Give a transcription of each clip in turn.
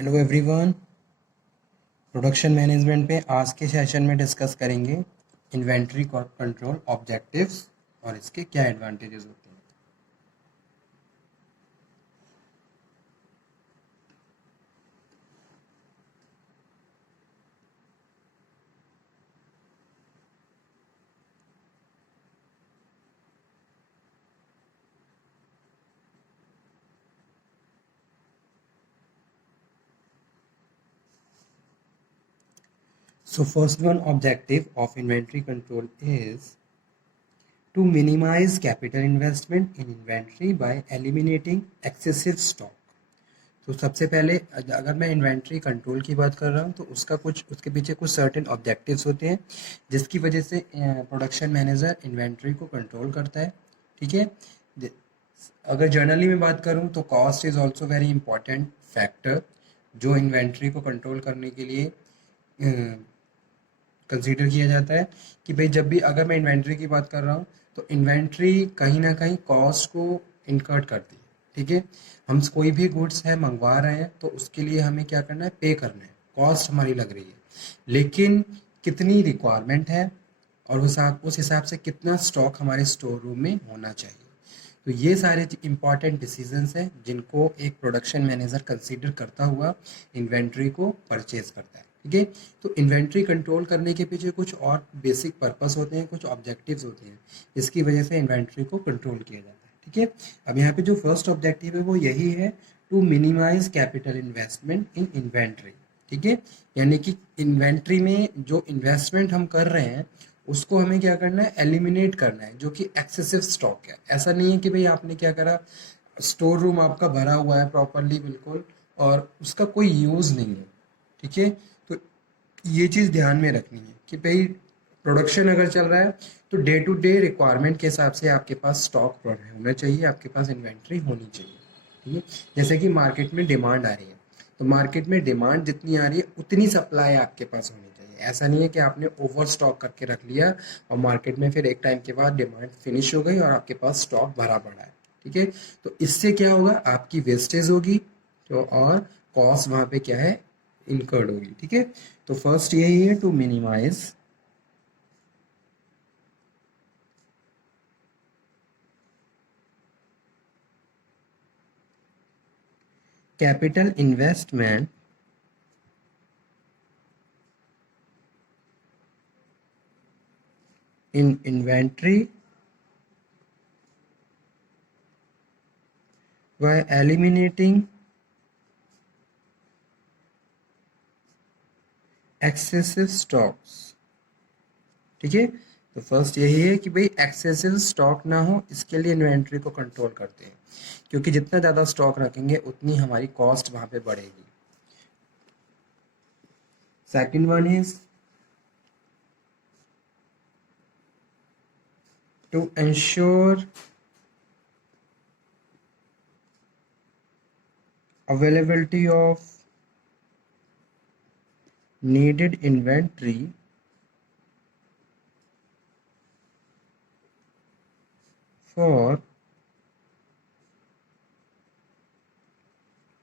Hello everyone. Production management पे आज के सेशन में डिस्कस करेंगे इन्वेंट्री कंट्रोल ऑब्जेक्टिव्स और इसके क्या एडवांटेजेस होते हैं। So first one objective of inventory control is to minimize capital investment in inventory by eliminating excessive stock. तो सबसे पहले अगर मैं इन्वेंट्री कंट्रोल की बात कर रहा हूँ तो उसके पीछे कुछ सर्टेन ऑब्जेक्टिव्स होते हैं जिसकी वजह से प्रोडक्शन मैनेजर इन्वेंट्री को कंट्रोल करता है। ठीक है। अगर जर्नली में बात करूँ तो cost is also very important factor जो इन्वेंट्री को कंट्रोल करने के लिए कंसीडर किया जाता है कि भाई जब भी अगर मैं इन्वेंट्री की बात कर रहा हूँ तो इन्वेंट्री कहीं ना कहीं कॉस्ट को इनकर्ट करती है। ठीक है। हम कोई भी गुड्स है मंगवा रहे हैं तो उसके लिए हमें क्या करना है, पे करना है, कॉस्ट हमारी लग रही है, लेकिन कितनी रिक्वायरमेंट है और उस हिसाब से कितना स्टॉक हमारे स्टोर रूम में होना चाहिए। तो ये सारे इंपॉर्टेंट डिसीजंस हैं जिनको एक प्रोडक्शन मैनेजर कंसीडर करता हुआ इन्वेंट्री को परचेज करता है। ठीक है। तो इन्वेंट्री कंट्रोल करने के पीछे कुछ और बेसिक पर्पस होते हैं, कुछ ऑब्जेक्टिव्स होते हैं, इसकी वजह से इन्वेंट्री को कंट्रोल किया जाता है। ठीक है। अब यहाँ पे जो फर्स्ट ऑब्जेक्टिव है वो यही है, to minimize capital investment in inventory. ठीक है। यानी कि इन्वेंट्री में जो इन्वेस्टमेंट हम कर रहे हैं उसको हमें क्या करना है, एलिमिनेट करना है, जो कि एक्सेसिव स्टॉक है। ऐसा नहीं है कि भाई आपने क्या करा, स्टोर रूम आपका भरा हुआ है प्रॉपरली बिल्कुल और उसका कोई यूज़ नहीं है। ठीक है। तो ये चीज़ ध्यान में रखनी है कि भाई प्रोडक्शन अगर चल रहा है तो डे टू डे रिक्वायरमेंट के हिसाब से आपके पास स्टॉक होना चाहिए, आपके पास इन्वेंट्री होनी चाहिए। ठीक है। जैसे कि मार्केट में डिमांड आ रही है तो मार्केट में डिमांड जितनी आ रही है उतनी सप्लाई आपके पास होनी चाहिए। ऐसा नहीं है कि आपने ओवर स्टॉक करके रख लिया और मार्केट में फिर एक टाइम के बाद डिमांड फिनिश हो गई और आपके पास स्टॉक भरा पड़ा है। ठीक है। तो इससे क्या होगा, आपकी वेस्टेज होगी तो और कॉस्ट वहाँ पे क्या है, इनकर्ड होगी। ठीक है। तो फर्स्ट यही है, to minimize capital investment in inventory by eliminating excessive stocks। ठीक है। तो फर्स्ट यही है कि भाई एक्सेसिव स्टॉक ना हो, इसके लिए इन्वेंट्री को कंट्रोल करते हैं, क्योंकि जितना ज़्यादा स्टॉक रखेंगे उतनी हमारी कॉस्ट वहाँ पे बढ़ेगी। Second one is to ensure availability of needed inventory for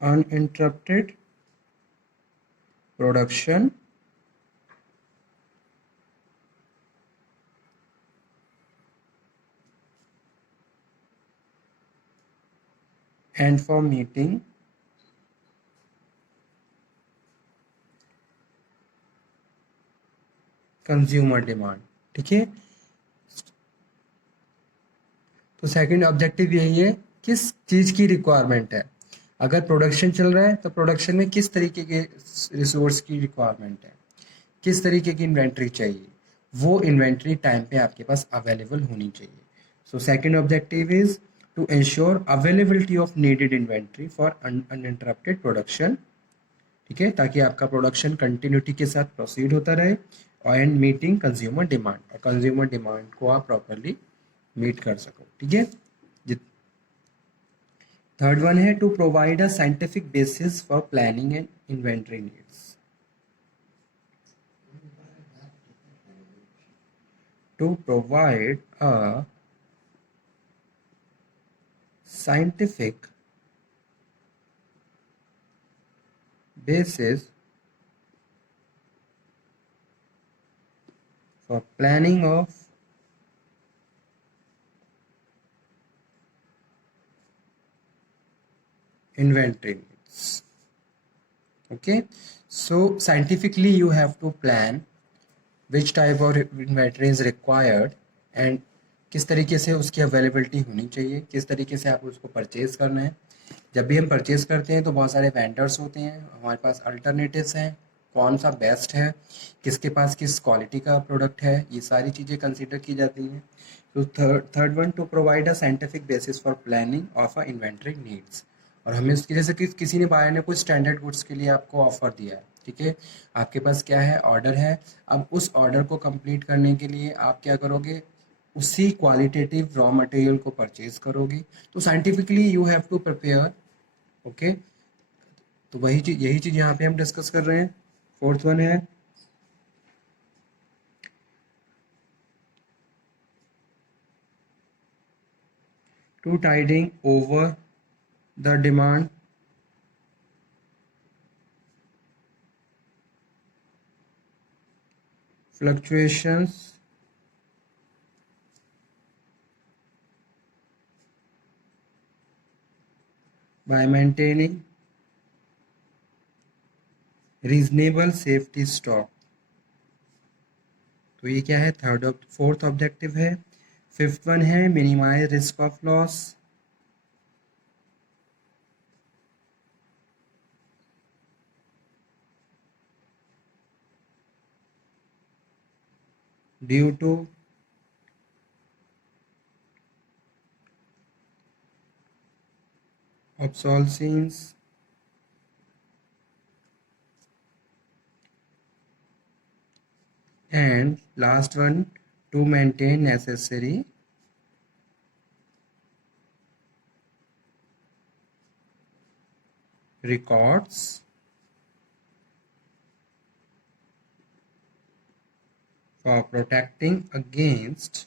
uninterrupted production and for meeting consumer demand. ठीक है। तो सेकंड ऑब्जेक्टिव यही है, किस चीज़ की रिक्वायरमेंट है। अगर प्रोडक्शन चल रहा है तो प्रोडक्शन में किस तरीके के रिसोर्स की रिक्वायरमेंट है, किस तरीके की इन्वेंट्री चाहिए, वो इन्वेंट्री टाइम पे आपके पास अवेलेबल होनी चाहिए। So second objective is to ensure availability of needed inventory for uninterrupted production. ठीक है। ताकि आपका प्रोडक्शन कंटिन्यूटी के साथ प्रोसीड होता रहे एंड मीटिंग कंज्यूमर डिमांड, और कंज्यूमर डिमांड को आप प्रॉपरली मीट कर सको। ठीक है। थर्ड वन है to provide a scientific basis for planning and inventory needs. To provide a scientific basis for planning of inventory needs. Okay, so scientifically you have to plan which type of inवेंटरी is required and किस तरीके से उसकी अवेलेबिलिटी होनी चाहिए, किस तरीके से आप उसको परचेज करना है. जब भी हम परचेज करते हैं तो बहुत सारे वेंडर्स होते हैं, हमारे पास अल्टरनेटिव्स हैं, कौन सा बेस्ट है, किसके पास किस क्वालिटी का प्रोडक्ट है, ये सारी चीज़ें कंसीडर की जाती हैं. तो third one, to provide a scientific basis for planning of a inventory needs. और हमें उसकी, जैसे कि किसी ने बायर ने कुछ स्टैंडर्ड गुड्स के लिए आपको ऑफर दिया है, ठीक है, आपके पास क्या है, ऑर्डर है. अब उस ऑर्डर को कंप्लीट करने के लिए आप क्या करोगे, उसी क्वालिटेटिव रॉ मटेरियल को परचेज करोगे. तो scientifically you have to prepare. Okay, तो वही चीज, यही चीज यहाँ पे हम डिस्कस कर रहे हैं. फोर्थ वन है to tiding over the demand fluctuations by maintaining reasonable safety stock. तो ये क्या है, फोर्थ ऑब्जेक्टिव है. फिफ्थ वन है minimize risk of loss. Due to obsolescence and last one, to maintain necessary records for protecting against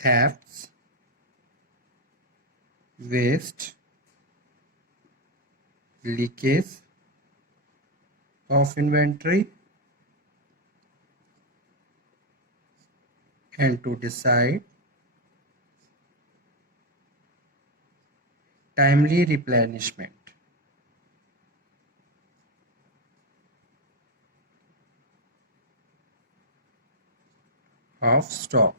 thefts, waste, leakage of inventory, and to decide timely replenishment of stock.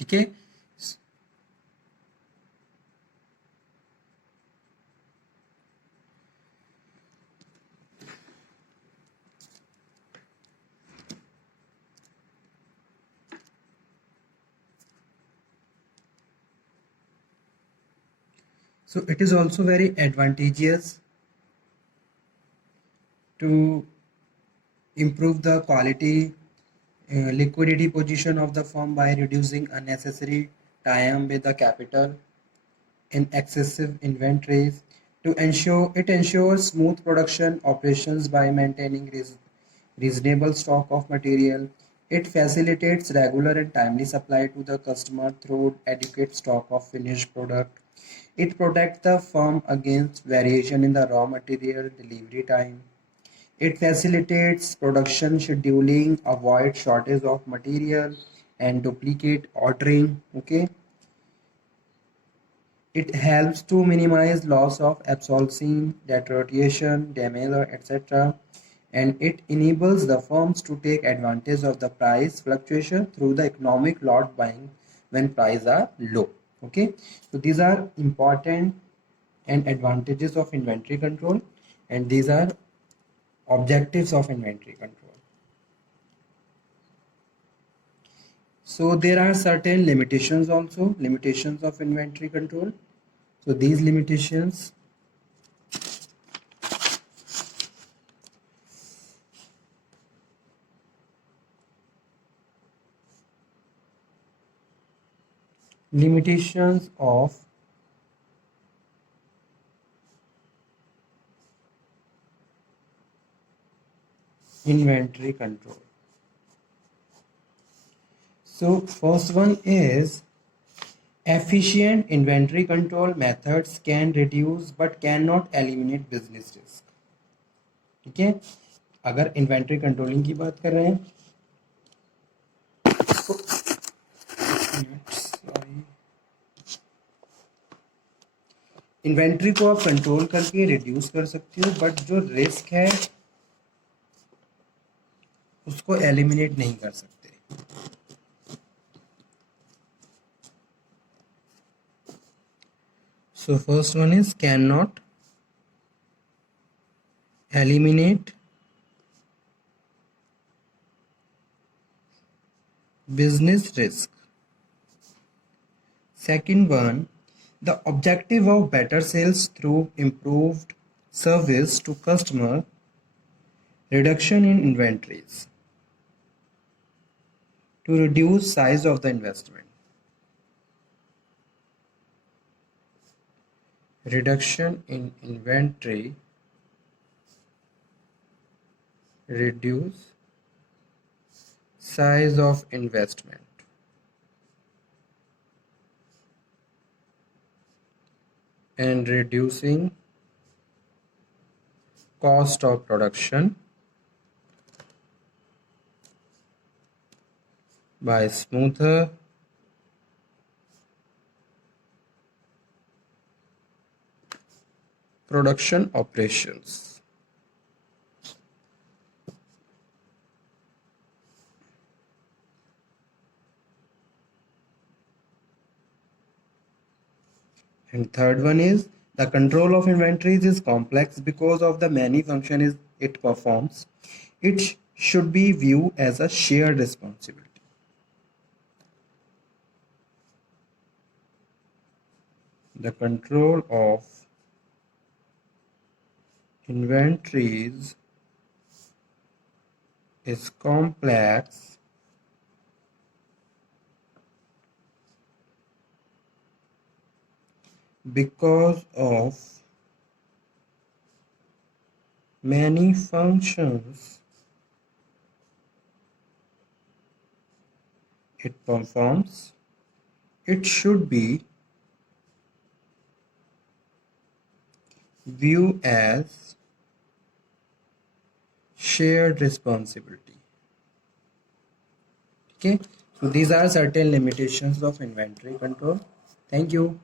ठीक है. So it is also very advantageous to improve the quality, liquidity position of the firm by reducing unnecessary tie-up with the capital in excessive inventories. To ensure it ensures smooth production operations by maintaining reasonable stock of material. It facilitates regular and timely supply to the customer through adequate stock of finished product. It protects the firm against variation in the raw material delivery time. It facilitates production scheduling, avoid shortage of material and duplicate ordering. Okay. It helps to minimize loss of obsolescence, deterioration, damage, or etc. And it enables the firms to take advantage of the price fluctuation through the economic lot buying when prices are low. Okay, so these are important and advantages of inventory control, and these are objectives of inventory control. So there are certain limitations also, limitations of inventory control. So these limitations of inventory control. So first one is efficient inventory control methods can reduce but cannot eliminate business risk. ठीक है, अगर inventory controlling की बात कर रहे हैं तो sorry, inventory को आप कंट्रोल करके रिड्यूस कर सकते हो, बट जो रिस्क है उसको एलिमिनेट नहीं कर सकते. So first one is cannot eliminate business risk. Second one, the objective of better sales through improved service to customer, reduction in inventories to reduce size of the investment. Reduction in inventory, reduce size of investment. And reducing cost of production by smoother production operations. And third one is the control of inventories is complex because of the many functions it performs. It should be viewed as a shared responsibility. The control of inventories is complex because of many functions it performs. It should be viewed as shared responsibility. Okay, so these are certain limitations of inventory control. Thank you.